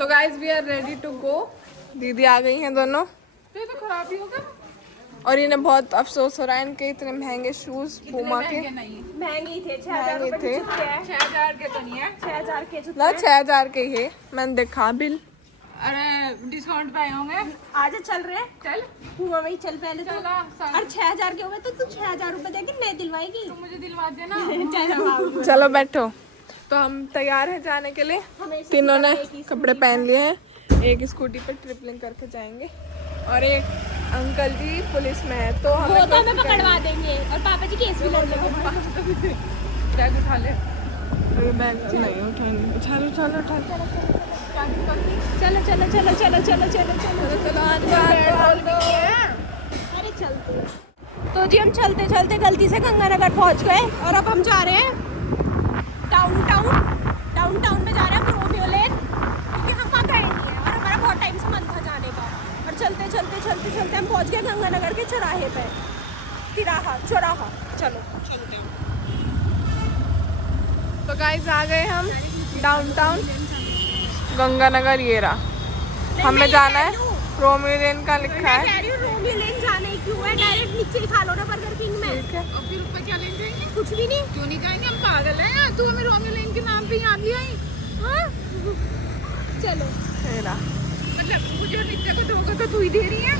तो guys we are ready to go. दीदी आ गई हैं दोनों। तो खराब ही होगा। और इन्हें बहुत अफसोस हो रहा है इनके इतने महंगे शूज पूमा के। महंगे ही थे, 6,000 थे। 6,000 के तो नहीं है, 6,000 के जूते। ना 6,000 के ही है, मैंने देखा बिल। अरे डिस्काउंट पे आए होंगे। आज चल रहे चल हुआ वही चल पहले तो। चला और 6,000 के हो गए तो तू 6,000 रुपए देके नहीं दिलवाएगी। तू मुझे दिलवा देना। चलो चलो बैठो। तो हम तैयार हैं जाने के लिए। तीनों ने कपड़े पहन लिए हैं। एक स्कूटी पर ट्रिपलिंग करके जाएंगे और एक अंकल जी पुलिस में है तो वो तो हमें पकड़वा देंगे और पापा जी केस भी लड़ लेंगे। बैग उठा ले। बैग नहीं उठाने। उठा लो चलो उठा लो। चलो चलो चलो चलो चलो चलो चलो चलो आज अरे चलते। तो जी हम चलते चलते गलती से गंगानगर पहुंच गए और अब हम जा रहे हैं डाउनटाउन में जा रहे हैं रोमियो लेन, क्योंकि हम वहाँ गए नहीं है और हमारा बहुत टाइम से मन था जाने का। और चलते चलते चलते चलते हम पहुंच गए गंगानगर के चौराहे पे। चौराहा चलो चलते हैं। तो गाइस आ गए हम डाउनटाउन गंगानगर। ये रहा। हमें जाना है रोमियो लेन का लिखा है। रोमियो लेन जाने क्यों है, डायरेक्ट नीचे ही खा लो ना बर्गर किंग में। और फिर ऊपर क्या लेने जाएंगे? कुछ भी नहीं। क्यों नहीं जाएंगे? हम पागल हैं। तू हमें रोमियो लेन के नाम पे याद लिया है? हाँ? चलो ये रहा। मतलब मुझे और नित्या को धोखा तो तू ही दे रही है।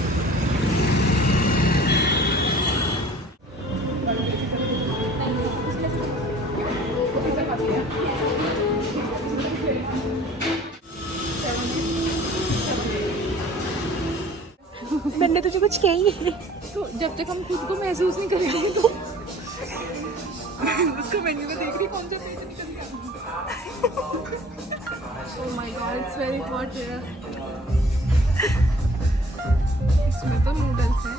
मैंने तुझे कुछ कही नहीं। तो जब तक हम खुद को महसूस नहीं करेंगे तो उसको मेन्यू में देख रही कौन सा पेज निकल गया। Oh my God, it's very hot here. इसमें तो नूडल्स हैं।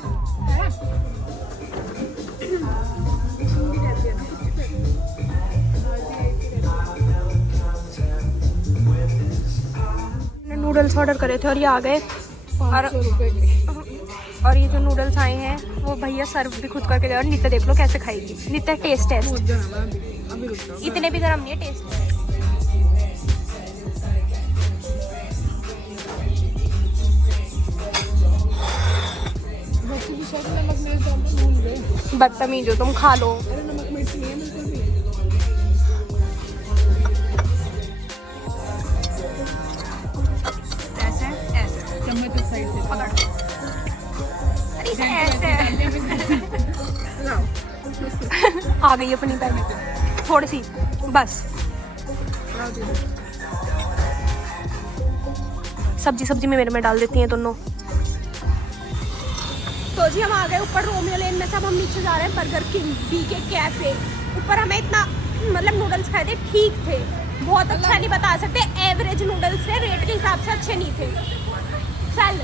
नूडल्स ऑर्डर करे थे और ये आ गए। और ये जो नूडल्स आए हैं वो भैया सर्व भी खुद करके दे। और नित्या देख लो कैसे खाएगी। नित्या टेस्ट इतने भी गर्म नहीं है, टेस्ट है। बदतमीज हो तुम, खा लो। ऐसे ऐसे चम्मच इस साइड से पकड़। आ गई अपनी पैन थोड़ी सी बस। सब्जी में मेरे में डाल देती हैं दोनों। तो जी हम आ गए ऊपर रोमियो लेन में। सब हम नीचे जा रहे हैं बर्गर किंग बीके कैफे। ऊपर हमें इतना मतलब नूडल्स खाए थे, ठीक थे, बहुत अच्छा नहीं बता सकते, एवरेज नूडल्स थे, रेट के हिसाब से अच्छे नहीं थे। चल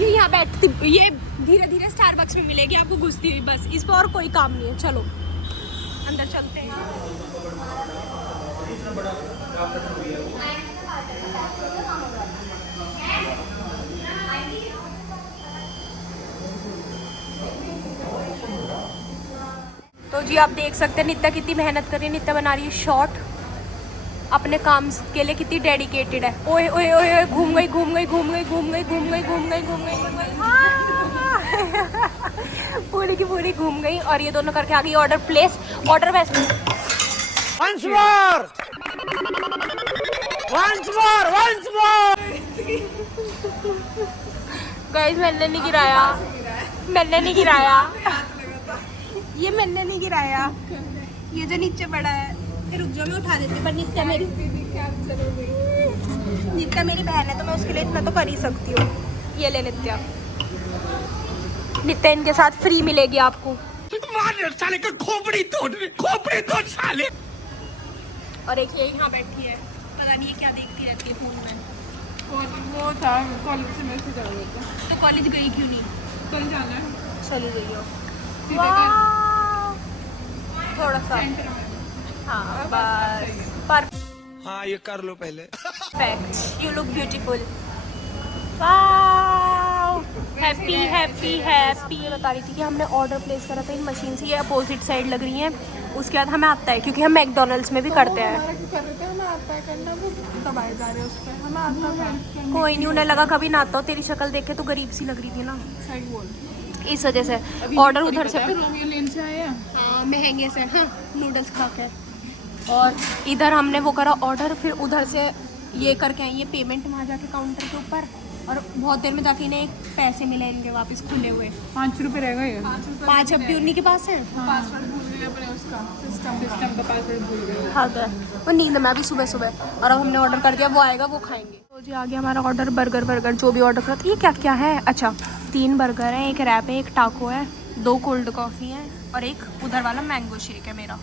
ये यहाँ बैठती, ये धीरे धीरे स्टारबक्स में मिलेगी आपको घुसती हुई, बस इस पर और कोई काम नहीं है। चलो अंदर चलते हैं। तो जी आप देख सकते हैं नित्या कितनी मेहनत कर रही है। नित्या बना रही है शॉर्ट, अपने काम के लिए कितनी डेडिकेटेड है। ओए ओए ओए ओए, घूम गई घूम गई घूम गई घूम गई घूम गई घूम गई घूम गई पूरी की पूरी घूम गई। और ये दोनों करके आ गई ऑर्डर प्लेस। ऑर्डर वैसे गाइस मैंने नहीं गिराया, मैंने नहीं गिराया, ये मैंने नहीं गिराया, ये जो नीचे पड़ा है। रुक जाओ मैं उठा देती, पर नित्या मेरी बहन है तो मैं उसके लिए इतना तो कर ही सकती हूँ। ये ले नित्या, नित्या इनके साथ फ्री मिलेगी आपको। साले का खोपड़ी तोड़ साले। और एक ये यहाँ बैठी है, पता नहीं ये क्या देखती रहती है फोन में। वो था कॉलेज से मैसेज आ गया था। तो कॉलेज गई क्यों नहीं? कल जाना है। चली गई हो। सीधे कल थोड़ा सा सेंटर में। हाँ बस पर हाँ ये कर लो पहले। Perfect, you look beautiful. Wow, happy happy happy. ये बता रही थी कि हमने ऑर्डर प्लेस करा था इन मशीन से, ये अपोजिट साइड लग रही है। उसके बाद हमें आता है क्योंकि हम मैकडोनल्ड्स में भी करते हैं। आता है करना, वो दबाए जा रहे हैं उस पर, हमें आता था। कोई नहीं, उन्हें लगा कभी ना आता हो, तेरी शक्ल देख के तो गरीब सी लग रही थी ना, सही बोल। इस वजह से ऑर्डर उधर से रोमियो लेन से आए हैं। हाँ महंगे से, हाँ नूडल्स खा के, और इधर हमने वो करा ऑर्डर, फिर उधर से ये करके आई, ये पेमेंट वहाँ जाके काउंटर के ऊपर, और बहुत देर में जाके इन्हें पैसे मिले इनके वापस खुले हुए। 5 रुपए रहेगा ये। 5 अब भी उन्हीं के पास है। पासवर्ड भूल गए अपने उसका, सिस्टम का पासवर्ड भूल गए। हाँ तो वो नींद में अभी सुबह सुबह, और अब हमने ऑर्डर कर दिया, वो आएगा वो खाएंगे। तो जी आ गया हमारा ऑर्डर, बर्गर जो भी ऑर्डर करा था। ये क्या क्या है, अच्छा 3 बर्गर है, 1 रैप है, 1 टाको है, 2 कोल्ड कॉफ़ी है, और 1 उधर वाला मैंगो शेक है मेरा,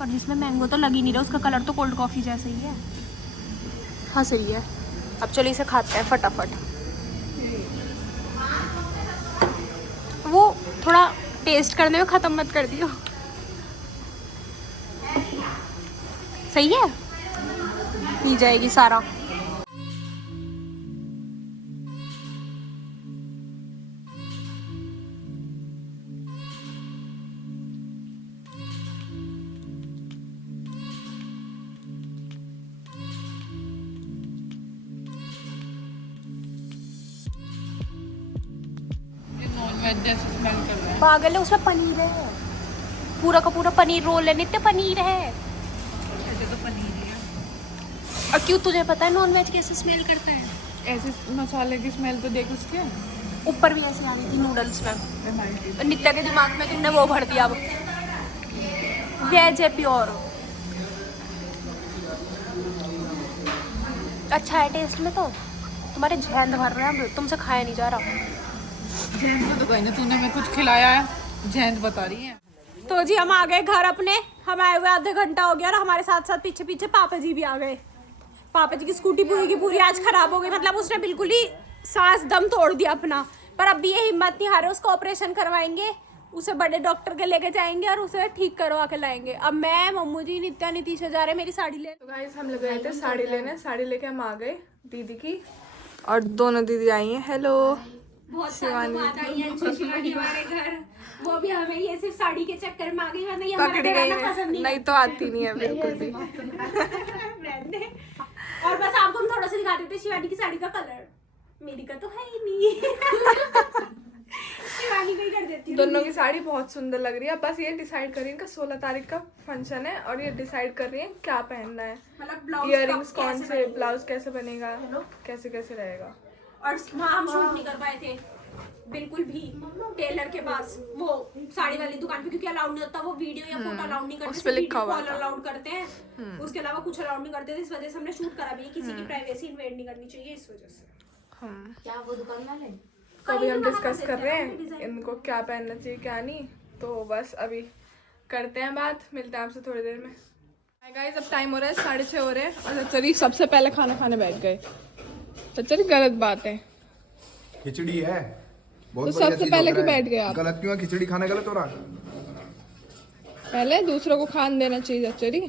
पर जिसमें मैंगो तो लग ही नहीं रहा, उसका कलर तो कोल्ड कॉफ़ी जैसा ही है। हाँ सही है। अब चलो इसे खाते हैं फटाफट। वो थोड़ा टेस्ट करने में ख़त्म मत कर दियो। सही है, पी जाएगी सारा। नॉन-वेज जैसे स्मेल कर रहा है। पागल है, उसमें पनीर है, पूरा का पूरा पनीर रोल है, नित्य पनीर है। ऐसे तो पनीर ही है। और क्यों, तुझे पता है नॉनवेज कैसे स्मेल करता है? ऐसे मसाले की स्मेल तो देख उसके। ऊपर भी ऐसे आ रही थी नूडल्स में, और नित्या के दिमाग में तुमने वो भर दिया। अब वेज है प्योर, अच्छा है टेस्ट में। तो तुम्हारे जहन भर रहे हैं, अब तुमसे खाया नहीं जा रहा। जैन तो कहीं ना, तूने मैं कुछ खिलाया है, जैन बता रही है। तो जी हम आ गए घर अपने, हम आए हुए आधे घंटा हो गया, और हमारे साथ साथ पीछे पीछे पापा जी भी आ गए। पापा जी की स्कूटी पूरी की पूरी आज खराब हो गई, मतलब उसने बिल्कुल ही सांस दम तोड़ दिया अपना, पर अब भी ये हिम्मत नहीं हारे, उसका ऑपरेशन करवाएंगे, उसे बड़े डॉक्टर के लेके जाएंगे और उसे ठीक करवा के लाएंगे। अब मैं, मम्मू जी, नित्या, नीतीश जा रहे हैं मेरी साड़ी लेने। तो गाइस हम लोग गए थे साड़ी लेने, साड़ी लेके हम आ गए दीदी की, और दोनों दीदी आई हैं। हेलो बहुत सारी बात आई है शिवानी हमारे घर, वो भी हमें ये सिर्फ साड़ी के चक्कर में आ गई, वरना ये हमारे पकड़ी घर गई आना है, पसंद नहीं नहीं तो आती नहीं है बिल्कुल भी। रहने। और बस आपको हम थोड़ा सा दिखा देते शिवानी की साड़ी का कलर, मेरी का तो है ही नहीं। शिवानी को ही कर देती हूँ। दोनों की साड़ी बहुत सुंदर लग रही है। बस ये डिसाइड कर रही है, इनका 16 तारीख का फंक्शन है, और ये डिसाइड कर रही है क्या पहनना है, मतलब ब्लाउज इयररिंग्स कौन से, ब्लाउज कैसे बनेगा, कैसे कैसे रहेगा। और वहाँ हम शूट नहीं कर पाए थे बिल्कुल भी, टेलर के पास, वो साड़ी वाली दुकान पे, क्योंकि अलाउड नहीं होता, वो वीडियो या फोटो अलाउड नहीं करते, उस पे लिखा हुआ कॉल था। अलाउड करते हैं, उसके अलावा कुछ अलाउड नहीं करते थे। इस वजह से हमने शूट करा भी है, किसी की प्राइवेसी इन्वेड नहीं करनी चाहिए, इस वजह से। क्या वो दुकान वाले तो अभी हम डिस्कस कर रहे हैं इनको क्या पहनना चाहिए क्या नहीं, तो बस अभी करते हैं बात, मिलते हैं आपसे थोड़ी देर में। हाय गाइस, अब टाइम हो रहा है 6:30 हो रहे हैं, और चचरी सबसे पहले खाना खाने बैठ गए। चचरी गलत बात है, खिचड़ी है बहुत तो बढ़िया सबसे चीज पहले हो क्यों रहा है। बैठ गए आप? गलत क्यों है? खिचड़ी खाना गलत हो रहा है? पहले दूसरों को खान देना चाहिए। चचरी,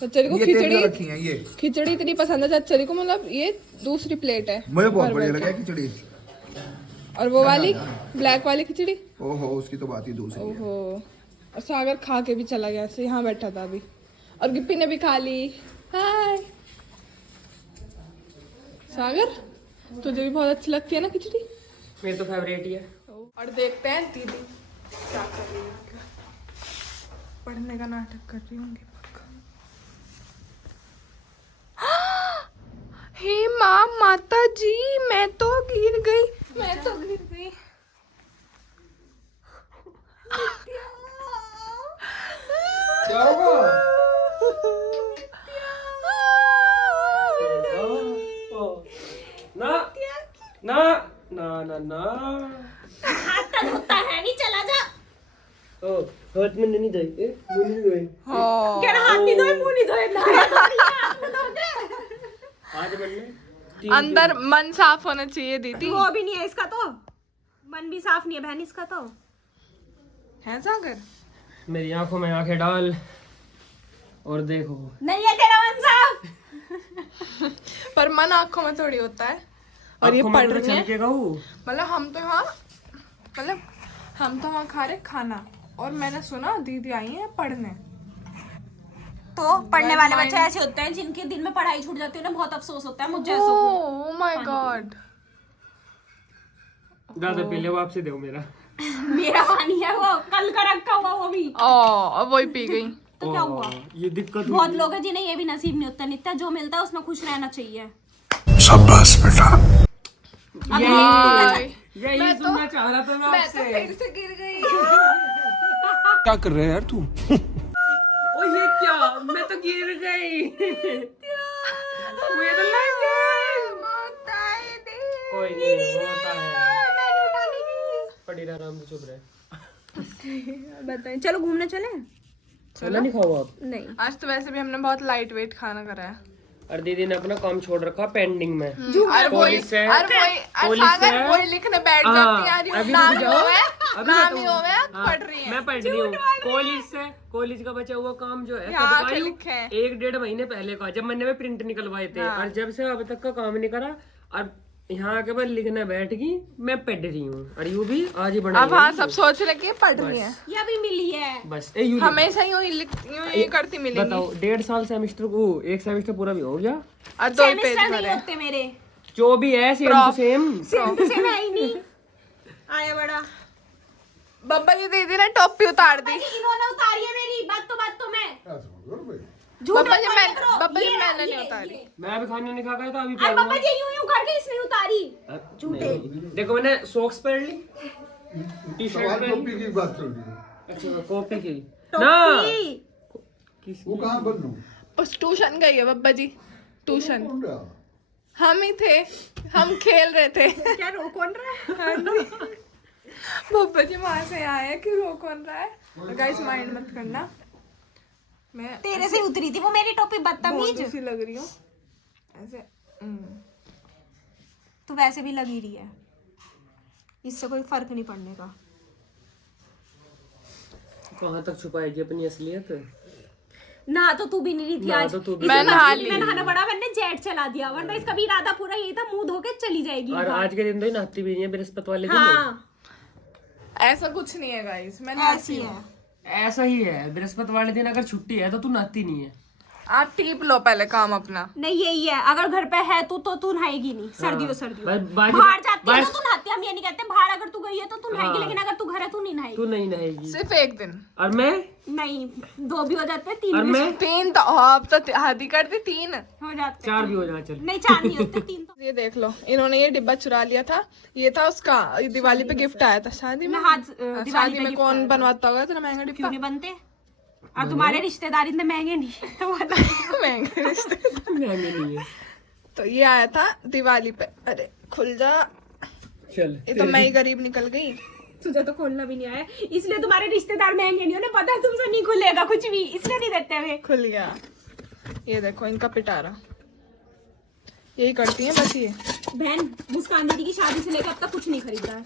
चचरी को ये तेल खिचड़ी, रखी है ये, खिचड़ी इतनी पसंद है चचरी को, मतलब ये दूसरी प्लेट है। मुझे बहुत भर बढ़िया भर लगा के। खिचड़ी। और वो वाली ब्लैक वाली खिचड़ी, ओहो उसकी तो बात ही दूसरी है। ओहो। और सागर खा के भी चला गया, ऐसे यहाँ बैठा था अभी, और गिप्पी ने भी खा ली। हाय सागर, तुझे भी बहुत अच्छी लगती है ना खिचड़ी? मेरी तो फेवरेट ही है। और देखते हैं दीदी क्या कर रही है, पढ़ने का नाटक कर रही होंगी पक्का। हे माँ, माता जी, मैं तो गिर गई, मैं तो गिर गई। क्या होगा? ना ना ना ना ना, हाथ तक होता है नहीं, चला जा। ओ हाथ में नहीं धोए, मुंह नहीं धोए। हाँ, क्या हाथ नहीं धोए, मुंह नहीं धोए, नहाया थोड़ी है, हाथ में धो दे। आज बनने अंदर मन साफ होना चाहिए दीदी। वो भी नहीं है इसका, तो मन भी साफ नहीं है बहन इसका, तो है सागर? मेरी आंखों में आंखें डाल और देखो। नहीं है तेरा मन साफ। पर मन आंखों में थोड़ी होता है, और ये आंखों पढ़ में तो रही है। छलकेगा वो। मतलब हम तो यहाँ, मतलब हम तो वहाँ खा रहे खाना, और मैंने सुना दीदी आई है पढ़ने। तो पढ़ने वाले बच्चे ऐसे होते हैं जिनके दिन में पढ़ाई छूट जाती है, उन्हें बहुत अफसोस होता है। मुझे ऐसा ओह माय गॉड, दादा पहले वो आपसे दो मेरा। मेरा पानी है वो, कल का रखा हुआ वो भी। अब वही पी गई। तो क्या हुआ? ये दिक्कत बहुत लोग हैं जिन्हें ये भी नसीब नहीं होता। नित्या, जो मिलता है उसमें खुश रहना चाहिए। शाबाश बेटा। यही सुनना चाह रहा था मैं आपसे। फिर से गिर गई। क्या कर रहे हैं यार तू? ओ ये क्या, मैं तो गिर गई। मुझे तो लग गया। कोई नहीं, होता है। पड़ी रहा, आराम से चुप रहे। बताएं, चलो घूमने चले। खाना नहीं खाओ आप? नहीं, आज तो वैसे भी हमने बहुत लाइट वेट खाना करा है। और दीदी ने अपना काम छोड़ रखा पेंडिंग में। और पुलिस है, सागर वही लिखने बैठ जाती है यार, ये अभी नाम रुक ही जाओ। होवे, अभी नाम बताऊं। ही होवे, हाँ, पढ़ रही है। मैं पढ़ रही हूँ। कॉलेज से, कॉलेज का बचा हुआ काम जो है यहाँ कब का के यूं? लिखे हैं। 1-1.5 महीने पहले का, जब मैंने प्रिंट निकलवाए थे। और जब से अब तक का काम नहीं करा, और यहाँ आके बस लिखने बैठ गई। मैं पढ़ रही हूँ, और यूं भी आज ही बना। अब हाँ सब सोच रहे कि ये पढ़ रही है। ये भी मिली है। बस हमेशा यूं ही करती मिलेगी। बताओ, 1.5 साल सेमेस्टर को, 1 सेमेस्टर पूरा भी हो गया। और 2 पेज सेमेस्टर नहीं भरे। होते मेरे। जो भी है same to same. Same to same है ही नहीं। आया बड़ा बब्बा की दीदी ने टोपी उतार दी। इन्होंने उतारी है मेरी बात तो मैं झूठ बब्बा जी मत मैं करो। बब्बा जी ये मैंने रहा, नहीं ये, उतारी। ये। मैं अभी खाने नहीं खा गया था, अभी अरे पापा जी यूं करके इसने उतारी। झूठे। देखो मैंने सॉक्स पहन ली, टी-शर्ट पहन ली। की बात चल रही है। अच्छा कॉपी की ना, टोपी। वो कहाँ बनू? बस ट्यूशन गई है बब्बा जी, ट्यूशन। कौन रहा? हम ही थे, हम खेल रहे थे। क्या रो कौन रहा है? बब्बा जी वहां से आए हैं कि रो कौन रहा है। गाइस माइंड मत करना, मैं तेरे से उतरी थी वो मेरी टोपी, बदतमीज। बहुत सी लग रही हूँ ऐसे। तू वैसे भी लगी रही है, इससे कोई फर्क नहीं पड़ने का। कहाँ तक छुपाएगी अपनी असलियत? ना तो तू भी नहीं रही थी ना आज। तो तू भी इसे मैं नहा मछली में नहाना पड़ा, मैंने जेट चला दिया, वरना इसका भी इरादा पूरा यही था, मुंह धो के चली जाएगी। और आज के दिन तो ही नहाती भी नहीं है, बृहस्पति वाले दिन हाँ ऐसा कुछ नहीं है गाइस, मैं ऐसी नहाती है। हूँ। ऐसा ही है, बृहस्पति वाले दिन अगर छुट्टी है तो तू नहाती नहीं है। आप टीप लो पहले काम अपना। नहीं यही है, अगर घर पे है तू तो तू नहाएगी नहीं। सर्दियों सर्दियों बस बाजी- बाहर जाती है बस- तो तू नहाती है, हम ये नहीं कहते। बाहर अगर तू गई है तो तू नहाएगी, हाँ। लेकिन अगर तू घर है तू नहीं तू नहाएगी। नहीं नहाएगी। सिर्फ एक दिन। और मैं, नहीं, 2 भी हो जाते हैं, 3 और भी मैं 3 तो अब तो हादी कर दी 3। हो जाते 4 हैं। भी हो जाए चल। नहीं 4 नहीं होते, 3 तो। ये देख लो, इन्होंने ये डिब्बा चुरा लिया था। ये था उसका, ये दिवाली पे गिफ्ट आया था। शादी में मैं हाथ, हाँ, दिवाली शादी पे में gift कौन आया था। बनवाता होगा इतना महंगा क्यों डिब्बा। नहीं बनते? और तुम्हारे रिश्तेदार इतने महंगे नहीं तो वाला। महंगे रिश्ते। महंगे नहीं है। तो ये आया था दिवाली पे। अरे खुल जा, चल ये तो मैं ही गरीब निकल गई। तुझे तो खोलना भी नहीं आया, इसलिए तुम्हारे रिश्तेदार महंगे नहीं, उन्हें पता है तुमसे नहीं खुलेगा कुछ भी, इसलिए नहीं देते वे। खुल गया। ये देखो इनका पिटारा, यही करती हैं बस ये। बहन मुस्कान दीदी की शादी से लेकर अब तक कुछ नहीं खरीदा है।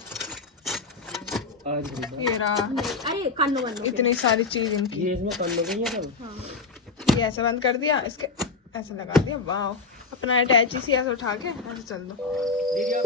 आज खरीदा। ये रहा, नहीं, अरे कानो वानो के। इतनी सारी चीज इनकी। ये इसमें कम हो गई है सब। हाँ। ये ऐसे बंद कर दिया, इसके ऐसे लगा दिया। वाह, अपना अटैची सी ऐसे उठा के ऐसे चल दो। दीदी आप